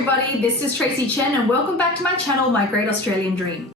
everybody, this is Tracy Chen and welcome back to my channel, My Great Australian Dream.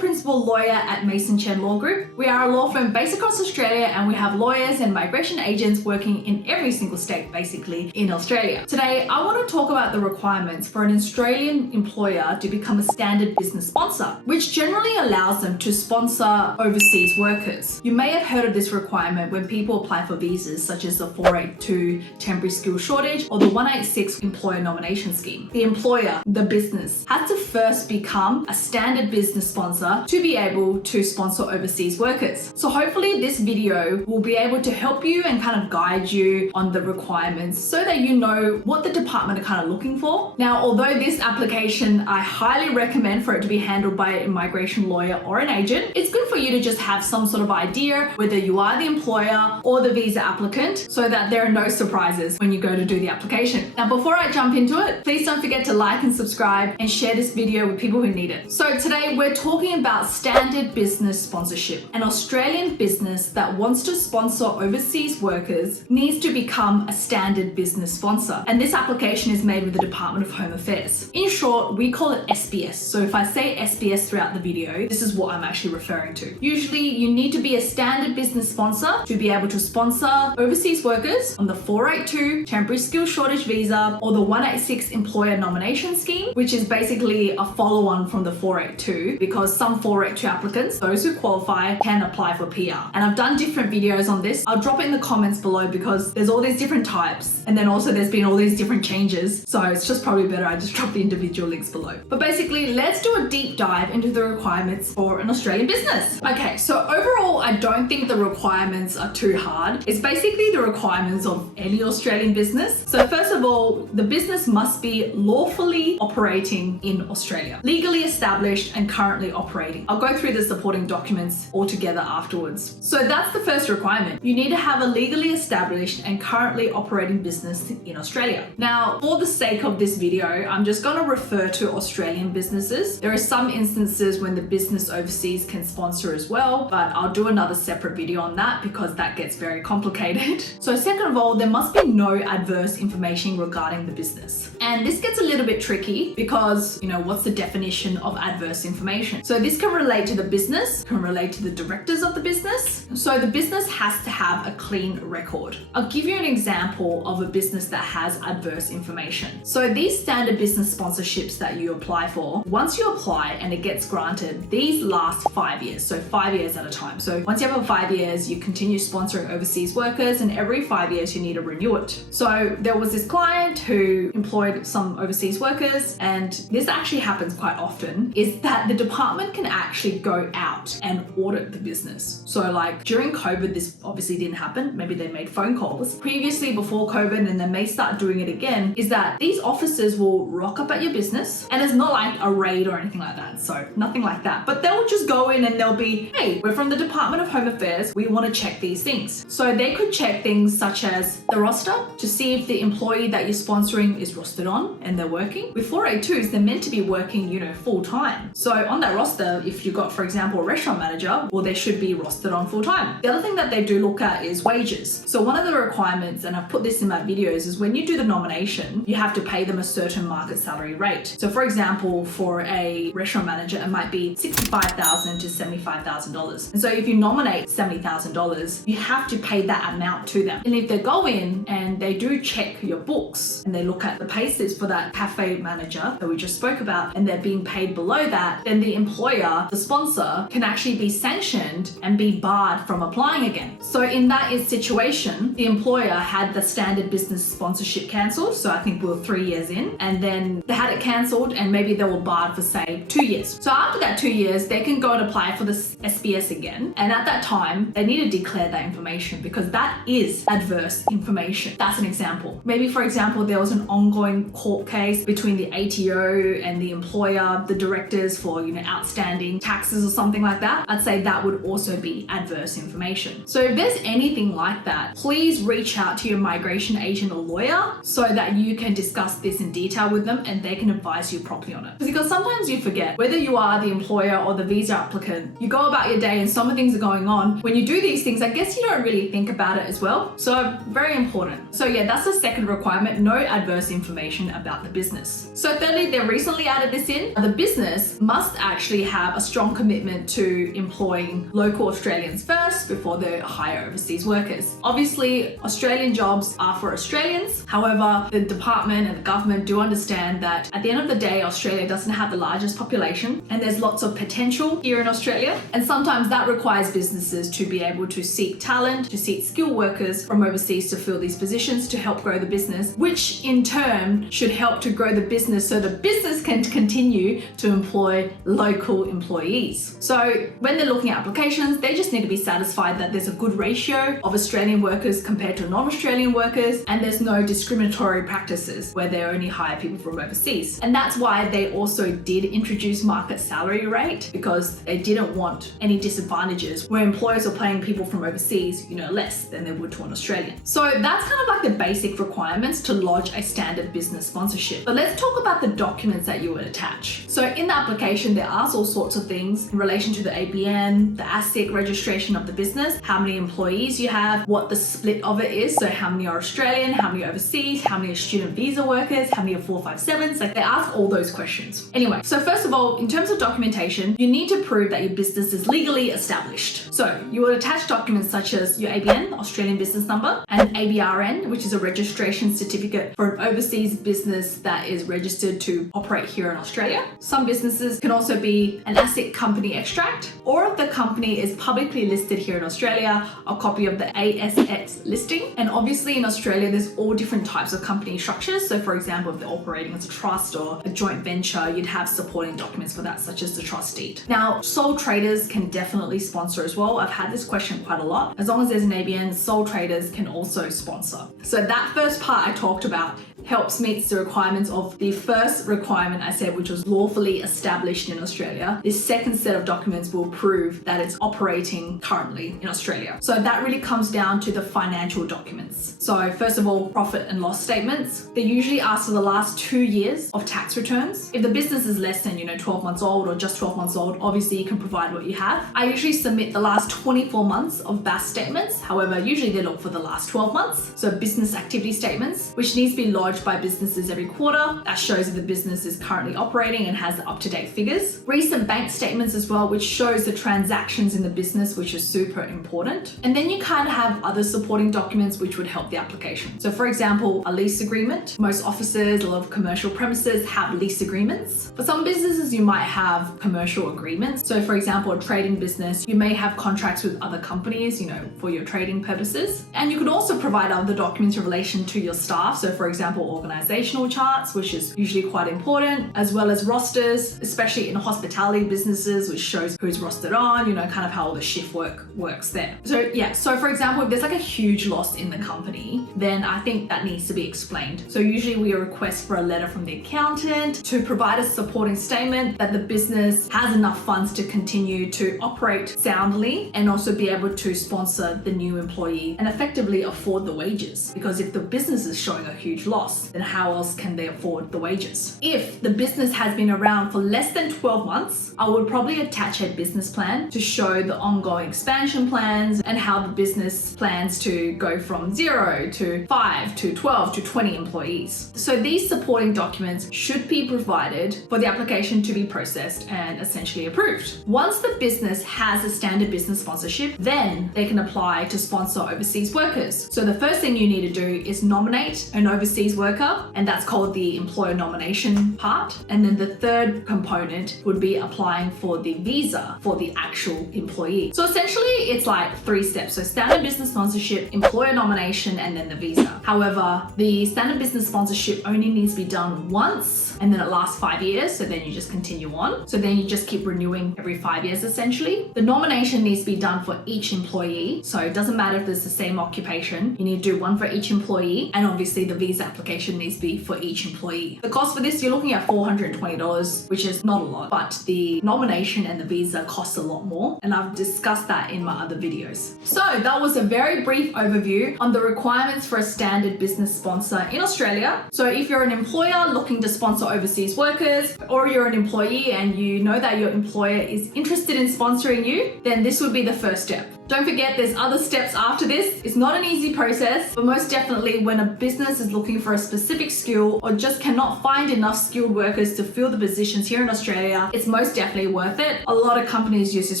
Lawyer at Mason Chen Law Group. We are a law firm based across Australia and we have lawyers and migration agents working in every single state basically in Australia. Today I want to talk about the requirements for an Australian employer to become a standard business sponsor, which generally allows them to sponsor overseas workers. You may have heard of this requirement when people apply for visas such as the 482 temporary skill shortage or the 186 employer nomination scheme. The employer, the business, has to first become a standard business sponsor to be able to sponsor overseas workers. So hopefully this video will be able to help you and kind of guide you on the requirements so that you know what the department are kind of looking for. Now, although this application I highly recommend for it to be handled by an immigration lawyer or an agent, it's good for you to just have some sort of idea whether you are the employer or the visa applicant so that there are no surprises when you go to do the application. Now, before I jump into it, please don't forget to like and subscribe and share this video with people who need it. So today we're talking about standard business sponsorship. An Australian business that wants to sponsor overseas workers needs to become a standard business sponsor. And this application is made with the Department of Home Affairs. In short, we call it SBS. So if I say SBS throughout the video, this is what I'm actually referring to. Usually you need to be a standard business sponsor to be able to sponsor overseas workers on the 482 temporary skill shortage visa or the 186 employer nomination scheme, which is basically a follow-on from the 482 because some 482 applicants, those who qualify, can apply for PR. And I've done different videos on this. I'll drop it in the comments below because there's all these different types and then also there's been all these different changes. So it's just probably better I just drop the individual links below. But basically, let's do a deep dive into the requirements for an Australian business. Okay, so overall, I don't think the requirements are too hard. It's basically the requirements of any Australian business. So first of all, the business must be lawfully operating in Australia, legally established and currently operating. I'll go through the supporting documents all together afterwards. So that's the first requirement. You need to have a legally established and currently operating business in Australia. Now, for the sake of this video, I'm just going to refer to Australian businesses. There are some instances when the business overseas can sponsor as well, but I'll do another separate video on that because that gets very complicated. So second of all, there must be no adverse information regarding the business. And this gets a little bit tricky because, what's the definition of adverse information? So this can relate to the business, can relate to the directors of the business. So the business has to have a clean record. I'll give you an example of a business that has adverse information. So these standard business sponsorships that you apply for, once you apply and it gets granted, these last 5 years. So 5 years at a time. So once you have 5 years, you continue sponsoring overseas workers and every 5 years you need to renew it. So there was this client who employed some overseas workers, and this actually happens quite often, is that the department can actually go out and audit the business. So like during COVID, this obviously didn't happen. Maybe they made phone calls. Previously before COVID, and they may start doing it again, is that these officers will rock up at your business and it's not like a raid or anything like that. So nothing like that. But they'll just go in and they'll be, hey, we're from the Department of Home Affairs. We want to check these things. So they could check things such as the roster to see if the employee that you're sponsoring is rostered on and they're working. With 482s, they're meant to be working, full time. So on that roster, if you've got, for example, a restaurant manager, well, they should be rostered on full time. The other thing that they do look at is wages. So one of the requirements, and I've put this in my videos, is when you do the nomination, you have to pay them a certain market salary rate. So for example, for a restaurant manager, it might be $65,000 to $75,000. And so if you nominate $70,000, you have to pay that amount to them. And if they go in and they do check your books and they look at the pay slips for that cafe manager that we just spoke about, and they're being paid below that, then the employer, the sponsor, can actually be sanctioned and be barred from applying again. So in that situation, the employer had the standard business sponsorship cancelled. So I think we were 3 years in, and then they had it cancelled and maybe they were barred for say 2 years. So after that 2 years, they can go and apply for the SBS again. And at that time, they need to declare that information because that is adverse information. That's an example. Maybe for for example, there was an ongoing court case between the ATO and the employer, the directors for, outstanding taxes or something like that, I'd say that would also be adverse information. So if there's anything like that, please reach out to your migration agent or lawyer so that you can discuss this in detail with them and they can advise you properly on it. Because sometimes you forget whether you are the employer or the visa applicant, you go about your day and so many things are going on. When you do these things, I guess you don't really think about it as well. So very important. So yeah, that's the second requirement, no adverse information about the business. So thirdly, they recently added this in. The business must actually have a strong commitment to employing local Australians first before they hire overseas workers. Obviously, Australian jobs are for Australians. However, the department and the government do understand that at the end of the day, Australia doesn't have the largest population and there's lots of potential here in Australia. And sometimes that requires businesses to be able to seek talent, to seek skilled workers from overseas to fill these positions to help grow the business, which in turn should help to grow the business so the business can continue to employ local employees. So when they're looking at applications, they just need to be satisfied that there's a good ratio of Australian workers compared to non-Australian workers, and there's no discriminatory practices where they only hire people from overseas. And that's why they also did introduce market salary rate, because they didn't want any disadvantages where employers are paying people from overseas, less than they would to an Australian. So that's kind of like the basic requirements to lodge a standard business sponsorship. But let's talk about the documents that you would attach. So in the application, there are all sorts of things in relation to the ABN, the ASIC registration of the business, how many employees you have, what the split of it is. So how many are Australian, how many are overseas, how many are student visa workers, how many are 457s, like they ask all those questions. Anyway, so first of all, in terms of documentation, you need to prove that your business is legally established. So you will attach documents such as your ABN, Australian business number, and ABRN, which is a registration certificate for an overseas business that is registered to operate here in Australia. Some businesses can also be an ASIC company extract, or if the company is publicly listed here in Australia, a copy of the ASX listing. And obviously in Australia, there's all different types of company structures. So for example, if they're operating as a trust or a joint venture, you'd have supporting documents for that, such as the trust deed. Now, sole traders can definitely sponsor as well. I've had this question quite a lot. As long as there's an ABN, sole traders can also sponsor. So that first part I talked about helps meet the requirements of the first requirement I said, which was lawfully established in Australia. This second set of documents will prove that it's operating currently in Australia. So that really comes down to the financial documents. So first of all, profit and loss statements. They usually ask for the last 2 years of tax returns. If the business is less than 12 months old or just 12 months old, obviously you can provide what you have. I usually submit the last 24 months of BAS statements. However, usually they look for the last 12 months. So business activity statements, which needs to be lodged by businesses every quarter. That shows that the business is currently operating and has up-to-date figures. Recent bank statements as well, which shows the transactions in the business, which is super important. And then you kind of have other supporting documents which would help the application. So for example, a lease agreement. Most offices, a lot of commercial premises have lease agreements. For some businesses, you might have commercial agreements. So for example, a trading business, you may have contracts with other companies, for your trading purposes. And you could also provide other documents in relation to your staff. So for example, organizational charts, which is usually quite important, as well as rosters, especially in hospitality businesses, which shows who's rostered on, kind of how all the shift works there. So yeah, so for example, if there's like a huge loss in the company, then I think that needs to be explained. So usually we request for a letter from the accountant to provide a supporting statement that the business has enough funds to continue to operate soundly and also be able to sponsor the new employee and effectively afford the wages. Because if the business is showing a huge loss, then how else can they afford the wages? If the business has been around for less than 12 months, I would probably attach a business plan to show the ongoing expansion plans and how the business plans to go from 0 to 5 to 12 to 20 employees. So these supporting documents should be provided for the application to be processed and essentially approved. Once the business has a standard business sponsorship, then they can apply to sponsor overseas workers. So the first thing you need to do is nominate an overseas worker, and that's called the employer nomination part. And then the third component would be applying for the visa for the actual employee. So essentially it's like 3 steps. So standard business sponsorship, employer nomination, and then the visa. However, the standard business sponsorship only needs to be done once, and then it lasts 5 years. So then you just continue on. So then you just keep renewing every 5 years essentially. The nomination needs to be done for each employee. So it doesn't matter if it's the same occupation. You need to do one for each employee, and obviously the visa application application needs to be for each employee. The cost for this, you're looking at $420, which is not a lot, but the nomination and the visa costs a lot more, and I've discussed that in my other videos. So that was a very brief overview on the requirements for a standard business sponsor in Australia. So if you're an employer looking to sponsor overseas workers, or you're an employee and you know that your employer is interested in sponsoring you, then this would be the first step. Don't forget there's other steps after this. It's not an easy process, but most definitely when a business is looking for a specific skill or just cannot find enough skilled workers to fill the positions here in Australia, it's most definitely worth it. A lot of companies use this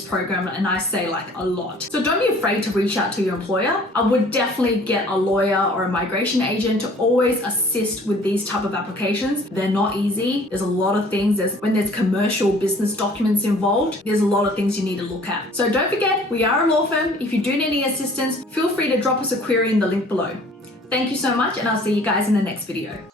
program, and I say like a lot. So don't be afraid to reach out to your employer. I would definitely get a lawyer or a migration agent to always assist with these type of applications. They're not easy. There's a lot of things. When there's commercial business documents involved, there's a lot of things you need to look at. So don't forget, we are a law firm. If you do need any assistance, feel free to drop us a query in the link below. Thank you so much, and I'll see you guys in the next video.